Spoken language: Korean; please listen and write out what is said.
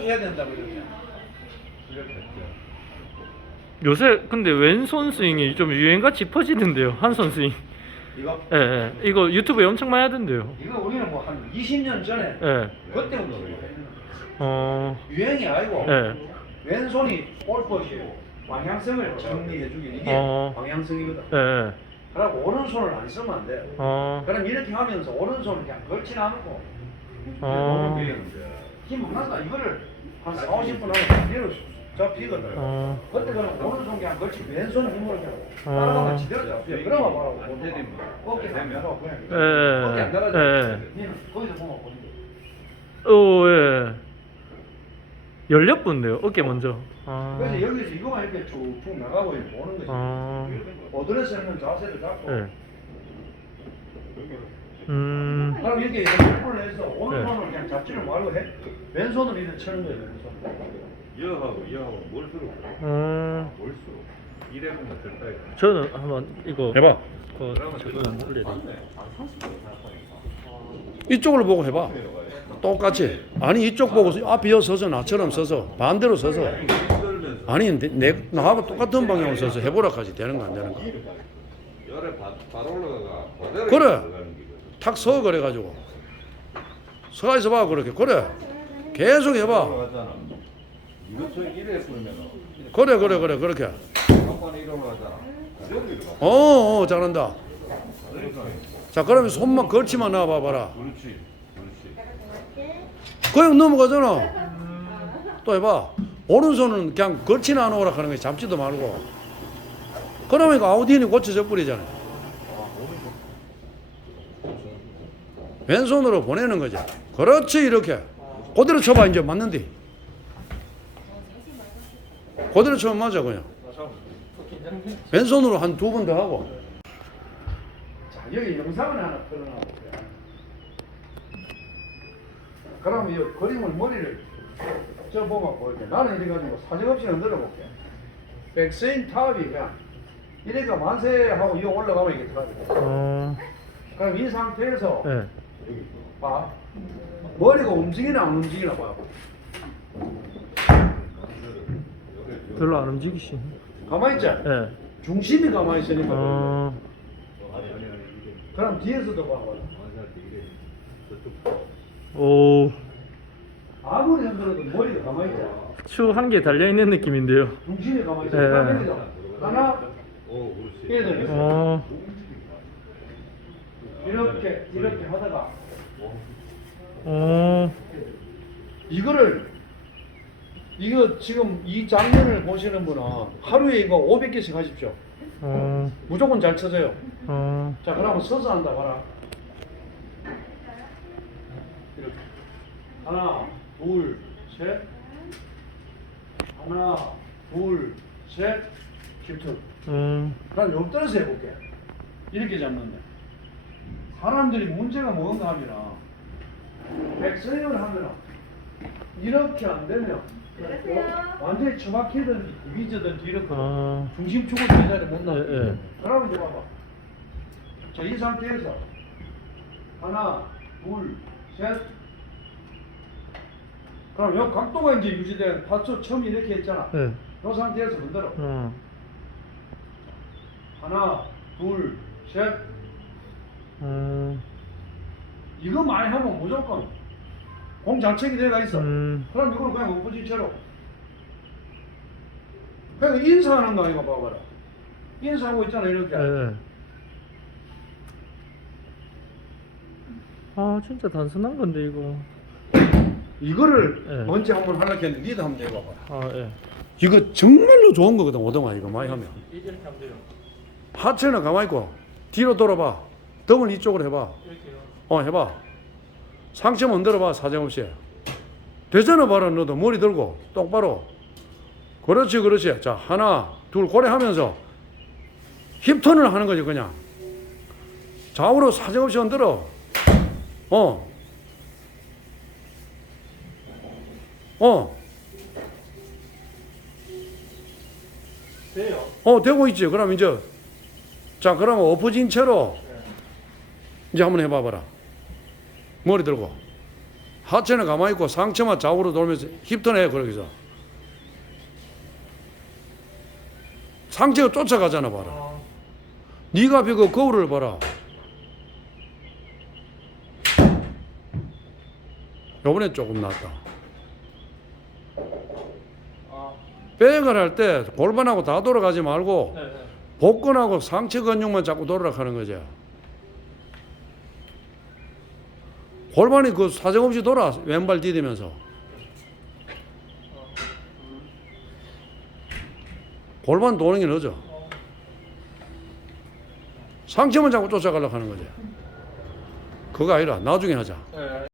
해야 된다고 이렇게. 이렇게. 요새 근데 왼손 스윙이 좀 유행같이 퍼지던데요. 한손 스윙. 이거 예, 예. 이거 유튜브에 엄청 많이 하던데요. 이거 우리는 뭐 한 20년 전에 예. 그때부터 어. 유행이 아니고 예. 왼손이 골프시 방향성을 정리해주기 이게 어. 방향성이거든. 예. 예. 그리고 오른손을 안 쓰면 안 돼. 어. 그럼 이렇게 하면서 오른손을 그냥 걸치 않고 어. 힘 없난다. 이거를 한 4, 50분 하면 그대로 잡히거든. 어. 그때 그럼 오른손 그냥 걸치 왼손 힘으로 그냥 어. 따라가면 지대로 잡혀. 그러면 뭐라고 어깨 안 나가 그냥. 예. 어깨 안 예. 나가죠. 예. 니는 거기서 보면 보이죠. 오, 예. 열렸군데요. 어깨 먼저. 아. 그래서 여기서 이거만 이렇게 쭉쭉 나가고 이렇게 오는 거지. 아. 어드레스 있는 자세를 잡고 예. 음. 그럼 이렇게 옆으로 해서 오른손을 네. 그냥 잡지를 말고 해 왼손으로 이렇게 치는 거예요 왼손 이하고 이하고 뭘수록 음. 뭘수록 이래보면 됐다. 저는 한번 이거 해봐. 어, 저거는 올려야 이쪽을 보고 해봐. 똑같이. 아니 이쪽 보고 앞에 여 서서 나처럼 서서 반대로 서서. 아니 내, 내 나하고 똑같은 방향으로 서서 해보라까지 되는 거 안 되는 거. 열에 바, 바로 그대로 그래. 탁 서 그래가지고 서가 있어 봐 그렇게 그래. 계속 해봐. 그래 그래 그래 그렇게. 가. 어, 어 잘한다. 자 그러면 손만 걸치만 놔봐 봐라. 그냥 넘어가잖아. 또 해봐. 오른손은 그냥 걸치나 안 오라 하는 거야. 잡지도 말고. 그러면 아우디니 고쳐져 버리잖아. 왼손으로 보내는 거지. 그렇지 이렇게. 그대로 쳐봐 이제 맞는데. 그대로 쳐면 맞아 그냥. 왼손으로 한 두 번 더 하고. 자 여기 영상을 하나 틀어놔 볼게요 그럼 이 그림을 머리를 저 보면 보일게 나는 이래 가지고 사정없이 흔들어 볼게 백스윙 탑이 그냥 이래가 만세 하고 이 올라가면 이게 들어가죠 어. 그럼 이 상태에서 예. 봐 머리가 움직이나 안 움직이나 봐 별로 안 움직이시. 가만히 있자 예. 중심이 가만히 있으니까 어. 그럼 뒤에서도 봐봐 오. 아무리 흔들어도 머리가 가만히 있자 추한개 달려 있는 느낌인데요. 중심이 가만히 있어 예. 하나 하나 오, 그렇지. 얘들 어. 이렇게 이렇게 하다가 어. 이거를 이거 지금 이 장면을 보시는 분은 하루에 이거 500개씩 하십시오. 어. 무조건 잘 쳐져요. 어. 자, 그러면 서서 한다 봐라. 이렇게 하나, 둘, 셋. 하나, 둘, 셋. 힙트. 음. 그럼 옆 떨어서 해볼게. 이렇게 잡는데. 사람들이 문제가 뭔가 하면 백스윙을 하면 이렇게 안 되면 완전히 처박히든 위저든 이렇게 아. 중심축을 제자리에 못 놔. 예, 예. 그러면 이제 봐봐. 자, 이 상태에서 하나, 둘, 셋. 그럼 요 각도가 이제 유지된 파초 처음 이렇게 했잖아. 예. 요 상태에서 흔들어. 어. 하나, 둘, 셋. 어. 이거 많이 하면 무조건 공 장착이 돼가 있어. 음. 그럼 이걸 그냥 엎어진 채로. 그냥 인사하는 거 아이가 봐봐라. 인사하고 있잖아 이렇게. 예. 아, 진짜 단순한 건데 이거. 이거를 예. 언제 한번 하려고 했는데 니도 한번 해봐봐라. 아, 예. 이거 정말로 좋은 거거든 오동아 이거 많이 하면. 이렇게 하면 돼요. 하체는 가만히 있고 뒤로 돌아봐. 등을 이쪽으로 해봐. 어 해봐. 상체 흔들어봐 사정없이. 되잖아 봐라 너도 머리 들고 똑바로. 그렇지 그렇지. 자 하나 둘 고래 하면서 힙 턴을 하는 거지 그냥. 좌우로 사정없이 흔들어. 어. 어. 돼요. 어 되고 있지. 그럼 이제 자 그러면 엎어진 채로 이제 한번 해봐봐라. 머리 들고 하체는 가만히 있고 상체만 좌우로 돌면서 힙턴해 그러기서 상체가 쫓아가잖아 봐라 아, 네가 그 거울을 봐라 요번에 조금 낫다 아, 백을 할 때 골반하고 다 돌아가지 말고 네, 네. 복근하고 상체 근육만 자꾸 돌아가는 거죠. 골반이 그 사정없이 돌아 왼발 디디면서 골반 도는 게 늦어. 상체만 자꾸 쫓아가려고 하는 거지. 그거 아니라 나중에 하자. 네.